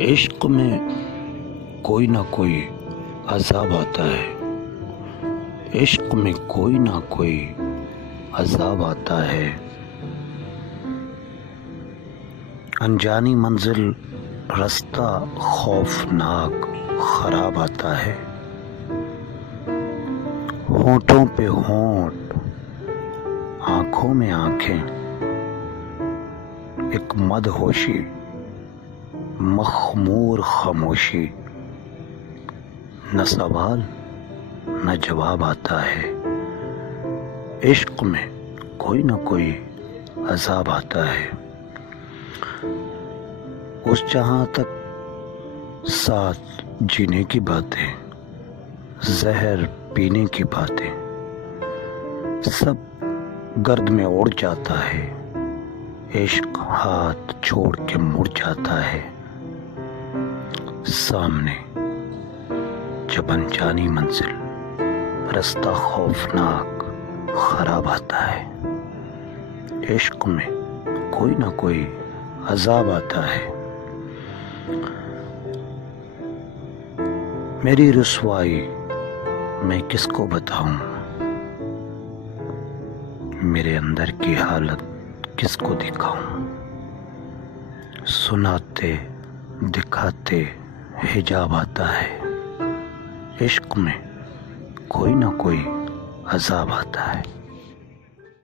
عشق میں کوئی نہ کوئی عذاب آتا ہے، عشق میں کوئی نہ کوئی عذاب آتا ہے۔ انجانی منزل رستہ خوفناک خراب آتا ہے، ہونٹوں پہ ہونٹ آنکھوں میں آنکھیں، ایک مدہوشی مخمور خاموشی، نہ سوال نہ جواب آتا ہے۔ عشق میں کوئی نہ کوئی عذاب آتا ہے۔ اس جہاں تک ساتھ جینے کی باتیں، زہر پینے کی باتیں، سب گرد میں اڑ جاتا ہے۔ عشق ہاتھ چھوڑ کے مڑ جاتا ہے۔ سامنے جب انجانی منزل رستہ خوفناک خراب آتا ہے، عشق میں کوئی نہ کوئی عذاب آتا ہے۔ میری رسوائی میں کس کو بتاؤں، میرے اندر کی حالت کس کو دکھاؤں، سناتے دکھاتے حجاب آتا ہے۔ عشق میں کوئی نہ کوئی عذاب آتا ہے۔